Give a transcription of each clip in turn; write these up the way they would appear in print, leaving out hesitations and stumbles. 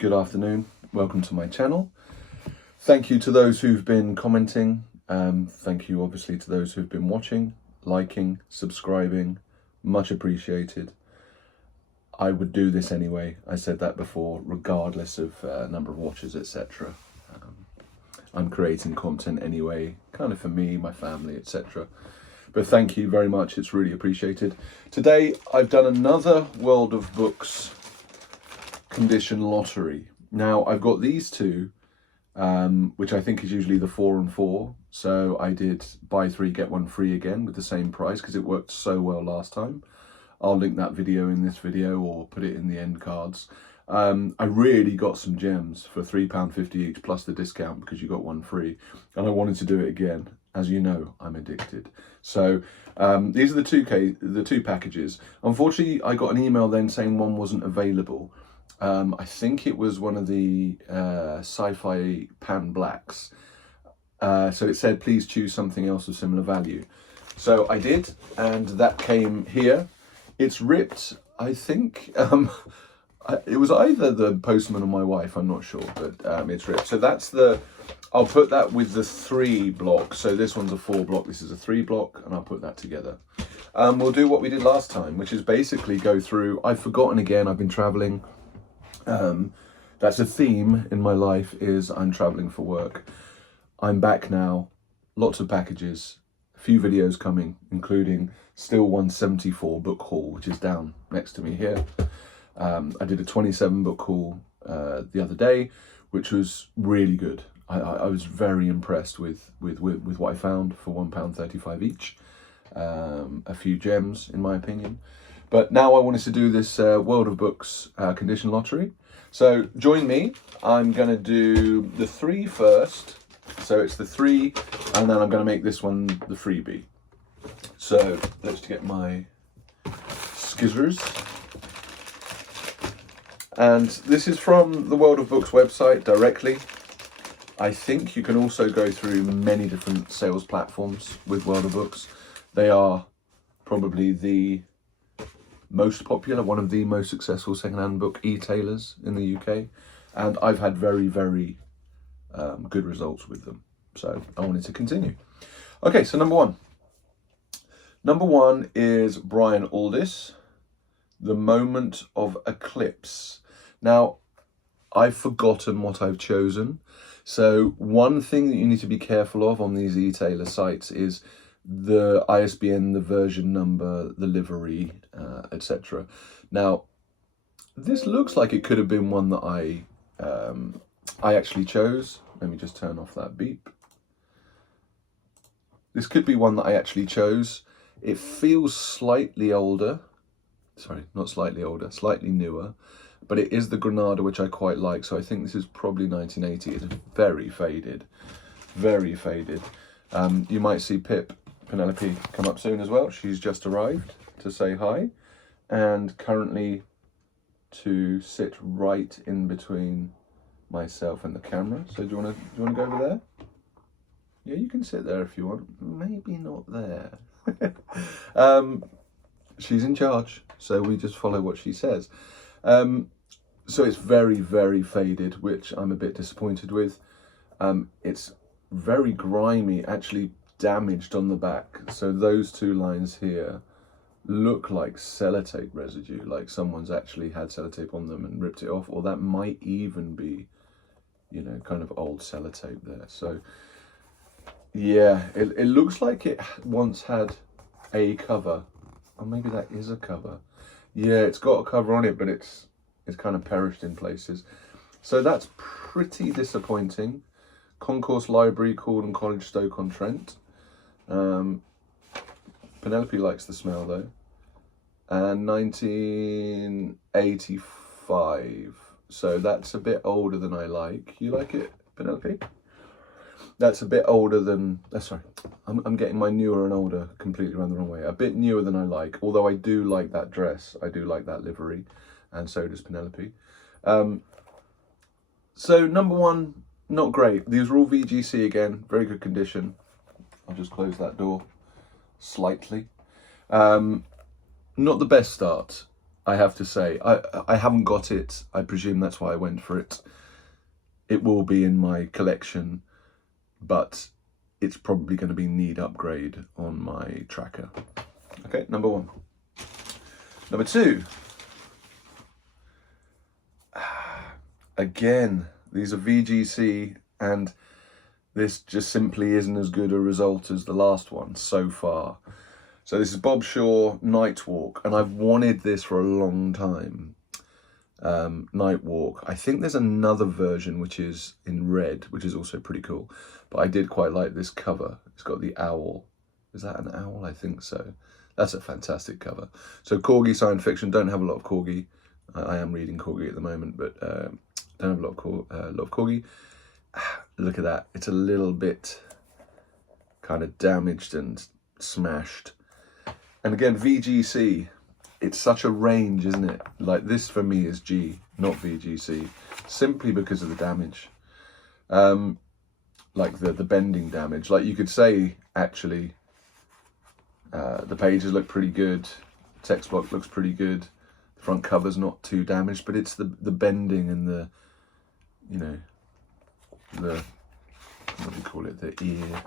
Good afternoon, welcome to my channel. Thank you to those who've been commenting. Thank you obviously to those who've been watching, liking, subscribing, much appreciated. I would do this anyway, I said that before, regardless of number of watches, etc. I'm creating content anyway, kind of for me, my family, etc. But thank you very much, it's really appreciated. Today I've done another World of Books condition lottery. Now I've got these two, which I think is usually the 4 and 4. So I did buy 3 get 1 free again with the same price because it worked so well last time. I'll link that video in this video or put it in the end cards. I really got some gems for £3.50 each plus the discount because you got 1 free, and I wanted to do it again. As you know, I'm addicted. So these are the two packages. Unfortunately, I got an email then saying one wasn't available. I think it was one of the sci-fi pan blacks. So it said, please choose something else of similar value. So I did, and that came here. It's ripped, I think. It was either the postman or my wife, I'm not sure, but it's ripped. So that's the, I'll put that with the 3 block. So this one's a 4 block, this is a 3 block, and I'll put that together. We'll do what we did last time, which is basically go through, I've forgotten again, I've been traveling. That's a theme in my life, is I'm traveling for work. I'm back now, lots of packages, a few videos coming, including still 174 book haul, which is down next to me here. I did a 27 book haul the other day, which was really good. I was very impressed with what I found for £1.35 each. A few gems, in my opinion. But now I wanted to do this World of Books condition lottery. So join me. I'm going to do the 3 first. So it's the 3, and then I'm going to make this one the freebie. So let's get my scissors. And this is from the World of Books website directly. I think you can also go through many different sales platforms with World of Books. They are probably the most popular, one of the most successful secondhand book e-tailers in the UK, and I've had very, very good results with them. So I wanted to continue. Okay, so number one is Brian Aldiss, The Moment of Eclipse. Now, I've forgotten what I've chosen. So one thing that you need to be careful of on these e-tailer sites is the ISBN, the version number, the livery, etc. Now, this looks like it could have been one that I actually chose. Let me just turn off that beep. This could be one that I actually chose. It feels slightly older. Sorry, not slightly older, slightly newer. But it is the Granada, which I quite like. So I think this is probably 1980. It's very faded. Very faded. You might see Penelope come up soon as well. She's just arrived to say hi, and currently to sit right in between myself and the camera. So do you want to go over there? Yeah, you can sit there if you want. Maybe not there. She's in charge, so we just follow what she says. So it's very, very faded, which I'm a bit disappointed with. It's very grimy, actually damaged on the back. So those 2 lines here look like sellotape residue, like someone's actually had sellotape on them and ripped it off, or that might even be, you know, kind of old sellotape there. So yeah, it looks like it once had a cover, or maybe that is a cover. Yeah, it's got a cover on it, but it's kind of perished in places. So that's pretty disappointing. Concourse Library, Corden College, Stoke-on-Trent. Penelope likes the smell though. And 1985. So that's a bit older than I like. You like it, Penelope? That's a bit older than, sorry, I'm getting my newer and older completely around the wrong way. A bit newer than I like, although I do like that dress. I do like that livery, and so does Penelope. So number 1, not great. These are all VGC again, very good condition. I'll just close that door slightly. Not the best start. I have to say. I haven't got it. I presume that's why I went for it. It will be in my collection, but it's probably going to be need upgrade on my tracker. Okay, number one. Number two. Again, these are VGC, and this just simply isn't as good a result as the last one so far. So this is Bob Shaw Night Walk, and I've wanted this for a long time. Night Walk. I think there's another version which is in red, which is also pretty cool. But I did quite like this cover. It's got the owl. Is that an owl? I think so. That's a fantastic cover. So Corgi science fiction. Don't have a lot of Corgi. I am reading Corgi at the moment, but don't have a lot of Corgi. Look at that. It's a little bit kind of damaged and smashed. And again, VGC, it's such a range, isn't it? Like this for me is G, not VGC, simply because of the damage. Like the bending damage. Like you could say, actually, the pages look pretty good, text block looks pretty good, the front cover's not too damaged, but it's the bending and the, you know, the, what do you call it, the ear,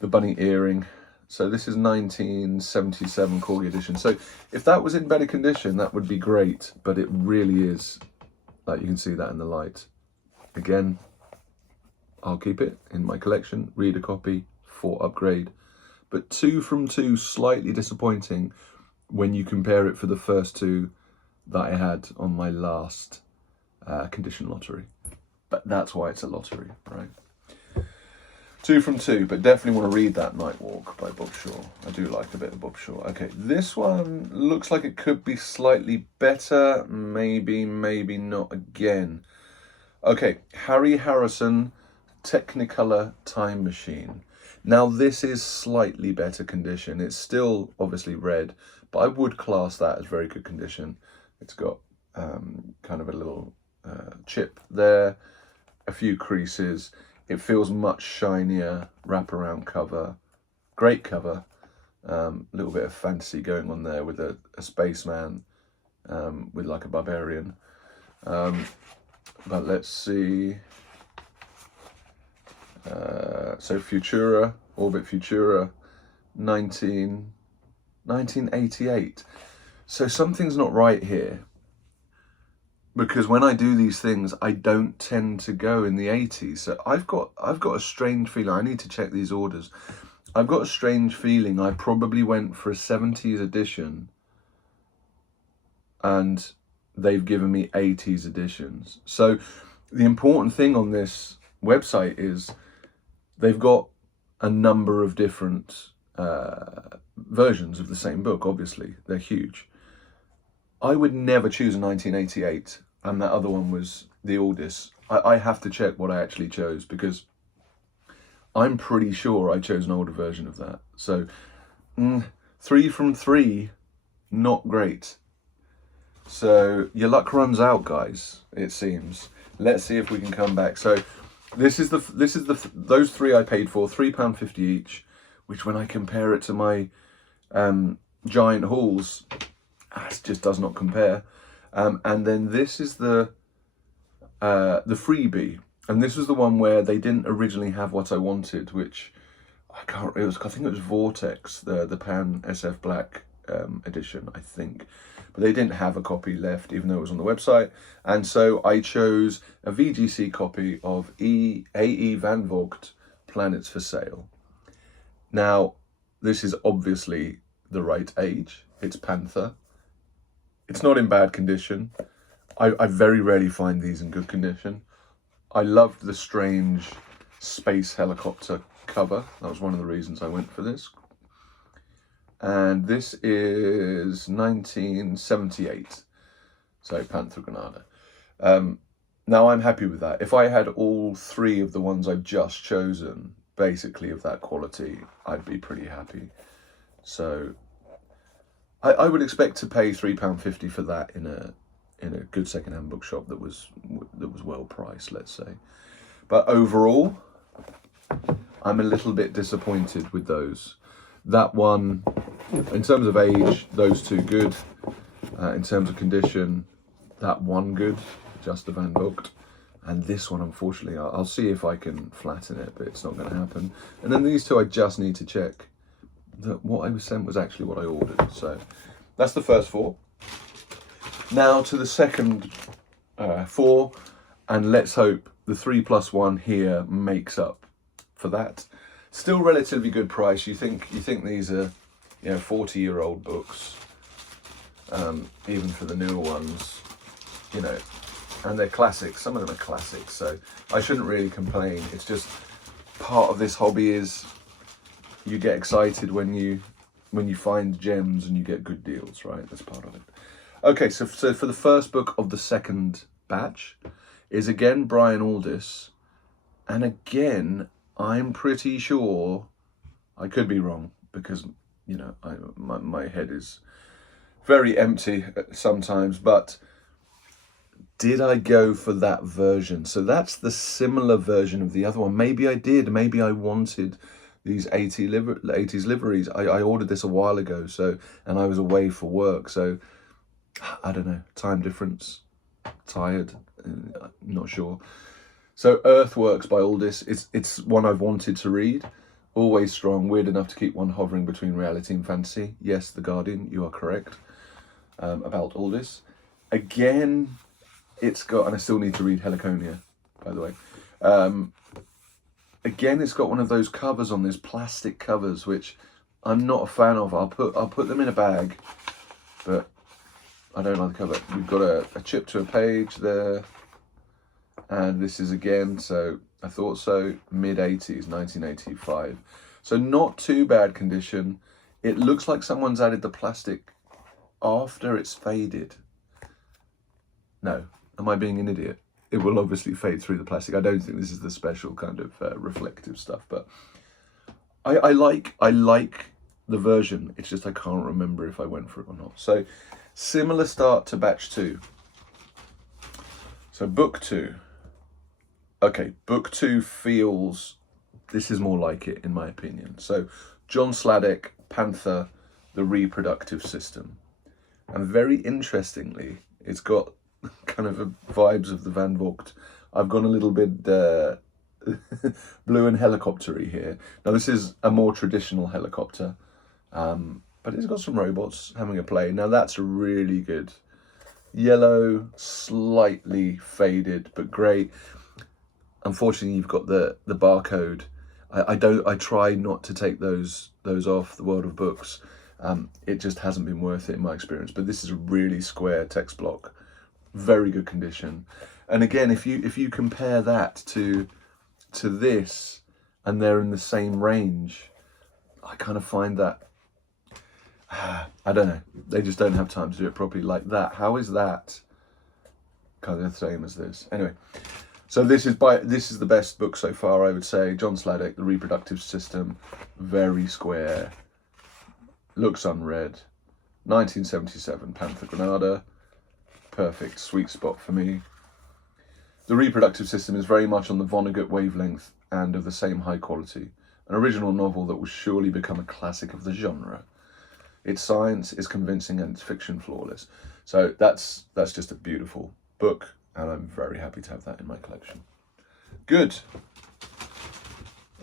the bunny earring. So this is 1977 Corgi edition. So if that was in better condition, that would be great, but it really is, like you can see that in the light. Again, I'll keep it in my collection, read a copy for upgrade. But 2 from 2, slightly disappointing when you compare it for the first 2 that I had on my last condition lottery. But that's why it's a lottery, right? 2 from 2, but definitely want to read that Night Walk by Bob Shaw. I do like a bit of Bob Shaw. Okay, this one looks like it could be slightly better. Maybe, maybe not again. Okay, Harry Harrison Technicolor Time Machine. Now this is slightly better condition. It's still obviously red, but I would class that as very good condition. It's got kind of a little chip there, a few creases. It feels much shinier, wraparound cover, great cover. Little bit of fantasy going on there with a spaceman with like a barbarian. But let's see. So Futura, Orbit Futura, 1988. So something's not right here. Because when I do these things, I don't tend to go in the 80s. So I've got a strange feeling. I need to check these orders. I've got a strange feeling I probably went for a 70s edition and they've given me 80s editions. So the important thing on this website is they've got a number of different versions of the same book, obviously. They're huge. I would never choose a 1988, and that other one was the Aldiss. I have to check what I actually chose, because I'm pretty sure I chose an older version of that. So 3 from 3, not great. So your luck runs out, guys, it seems. Let's see if we can come back. So those 3 I paid for, £3.50 each, which when I compare it to my giant hauls, it just does not compare. And then this is the freebie, and this was the one where they didn't originally have what I wanted, which I think it was Vortex, the Pan SF Black edition, I think, but they didn't have a copy left, even though it was on the website. And so I chose a VGC copy of A.E. Van Vogt, Planets for Sale. Now, this is obviously the right age. It's Panther. It's not in bad condition. I very rarely find these in good condition. I loved the strange space helicopter cover. That was one of the reasons I went for this. And this is 1978. So Panther Granada. Now I'm happy with that. If I had all 3 of the ones I've just chosen, basically of that quality, I'd be pretty happy. So I would expect to pay £3.50 for that in a good second-hand bookshop that was well priced, let's say. But overall, I'm a little bit disappointed with those. That one, in terms of age, those 2 good. In terms of condition, that one good, just the Van Vogt. And this one, unfortunately, I'll see if I can flatten it, but it's not going to happen. And then these two, I just need to check that what I was sent was actually what I ordered. So that's the first 4. Now to the second 4, and let's hope the 3+1 here makes up for that. Still relatively good price. You think these are, 40-year-old books, even for the newer ones, and they're classics. Some of them are classics, so I shouldn't really complain. It's just part of this hobby is you get excited when you find gems and you get good deals, right? That's part of it. Okay, so for the first book of the second batch is again Brian Aldiss, and again I'm pretty sure, I could be wrong because my head is very empty sometimes, but did I go for that version? So that's the similar version of the other one. Maybe I did. Maybe I wanted these 80s liveries. I ordered this a while ago, and I was away for work. So I don't know. Time difference. Tired. Not sure. So Earthworks by Aldiss. It's one I've wanted to read. Always strong. Weird enough to keep one hovering between reality and fantasy. Yes, The Guardian. You are correct. About Aldiss. Again, it's got, and I still need to read Heliconia, by the way. Again, it's got one of those covers on this, plastic covers, which I'm not a fan of. I'll put them in a bag, but I don't like the cover. We've got a chip to a page there, and this is again, so I thought so, mid-80s, 1985. So not too bad condition. It looks like someone's added the plastic after it's faded. No, am I being an idiot? It will obviously fade through the plastic. I don't think this is the special kind of reflective stuff, but I like the version. It's just I can't remember if I went for it or not. So similar start to batch 2. So book 2. Okay, book 2 feels, this is more like it in my opinion. So John Sladek, Panther, The Reproductive System. And very interestingly, it's got kind of vibes of the Van Vogt. I've gone a little bit blue and helicopter-y here. Now this is a more traditional helicopter, but it's got some robots having a play. Now that's really good. Yellow, slightly faded, but great. Unfortunately, you've got the barcode. I try not to take those off the World of Books. It just hasn't been worth it in my experience. But this is a really square text block, very good condition. And again, if you compare that to this, and they're in the same range, I kind of find that I don't know. They just don't have time to do it properly like that. How is that kind of the same as this? Anyway, so this is the best book so far, I would say. John Sladek, The Reproductive System, very square, looks unread. 1977, Panther Granada, perfect, sweet spot for me. The Reproductive System is very much on the Vonnegut wavelength and of the same high quality. An original novel that will surely become a classic of the genre. Its science is convincing and its fiction flawless. So that's just a beautiful book, and I'm very happy to have that in my collection. Good.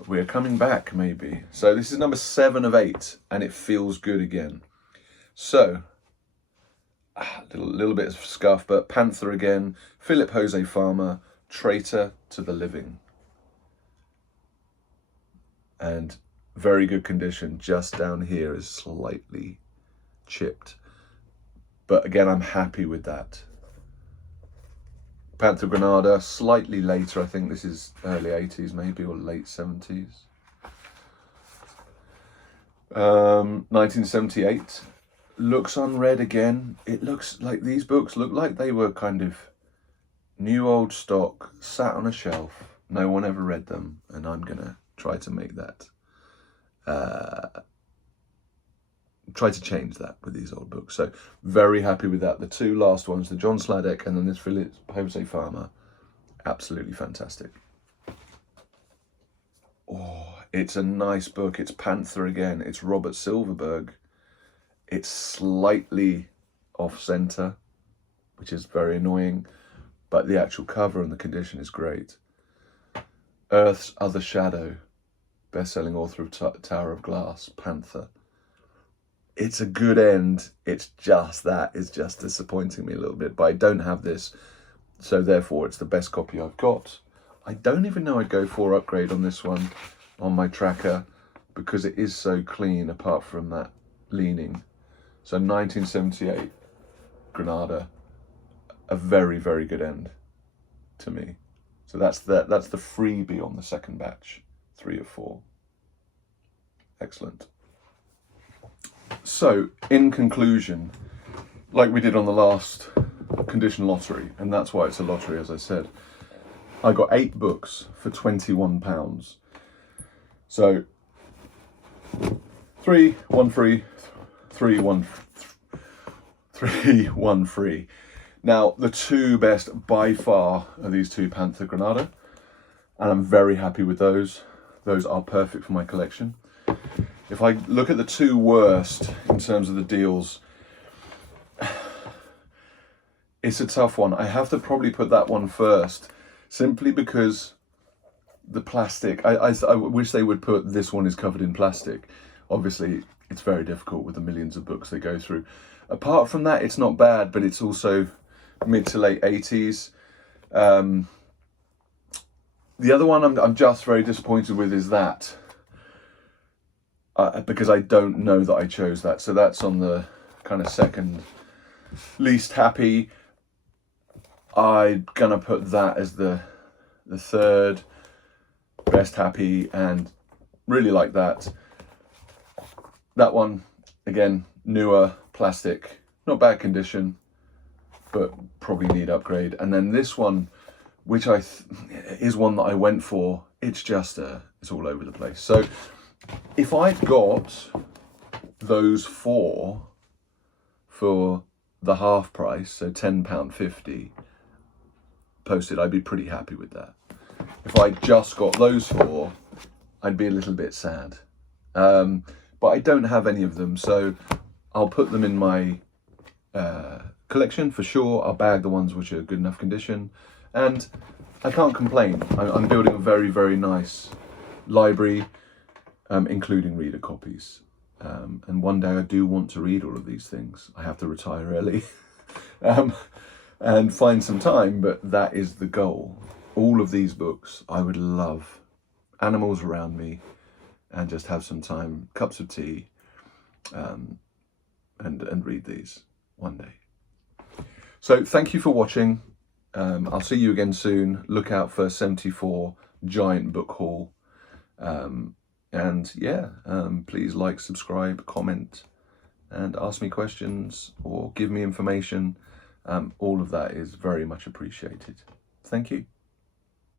We're coming back, maybe. So this is number 7 of 8, and it feels good again. So, a little bit of scuff, but Panther again, Philip Jose Farmer, Traitor to the Living. And very good condition, just down here is slightly chipped. But again, I'm happy with that. Panther Granada, slightly later, I think this is early 80s maybe, or late 70s. 1978. Looks unread again. It looks like these books look like they were kind of new old stock, sat on a shelf. No one ever read them, and I'm gonna try to make that. Try to change that with these old books. So very happy with that. The 2 last ones, the John Sladek and then this Philip Jose Farmer, absolutely fantastic. Oh, it's a nice book. It's Panther again. It's Robert Silverberg. It's slightly off center, which is very annoying, but the actual cover and the condition is great. Earth's Other Shadow, best-selling author of Tower of Glass, Panther. It's a good end. It's just that is just disappointing me a little bit, but I don't have this, so therefore it's the best copy I've got. I don't even know I'd go for upgrade on this one on my tracker because it is so clean apart from that leaning. So 1978 Granada, a very, very good end to me. So that's the freebie on the second batch, 3 of 4. Excellent. So in conclusion, like we did on the last condition lottery, and that's why it's a lottery, as I said, I got 8 books for £21. So 3, 1 free, 3, 1 free. Now, the 2 best by far are these 2 Panther Granada, and I'm very happy with those. Those are perfect for my collection. If I look at the 2 worst in terms of the deals, it's a tough one. I have to probably put that one first, simply because the plastic, I wish they would put this one is covered in plastic. Obviously, it's very difficult with the millions of books they go through. Apart from that, it's not bad, but it's also mid to late 80s. The other one I'm just very disappointed with is that, because I don't know that I chose that. So that's on the kind of second least happy. I'm gonna put that as the third best happy, and really like that. That one, again, newer, plastic, not bad condition, but probably need upgrade. And then this one, which is one that I went for, it's just it's all over the place. So if I'd got those 4 for the half price, so £10.50 posted, I'd be pretty happy with that. If I just got those 4, I'd be a little bit sad. But I don't have any of them, so I'll put them in my collection for sure. I'll bag the ones which are good enough condition, and I can't complain. I'm building a very, very nice library, including reader copies. And one day I do want to read all of these things. I have to retire early and find some time, but that is the goal. All of these books, I would love animals around me and just have some time, cups of tea, and read these one day. So thank you for watching. I'll see you again soon. Look out for 74 giant book haul. And yeah, please like, subscribe, comment, and ask me questions or give me information. All of that is very much appreciated. Thank you.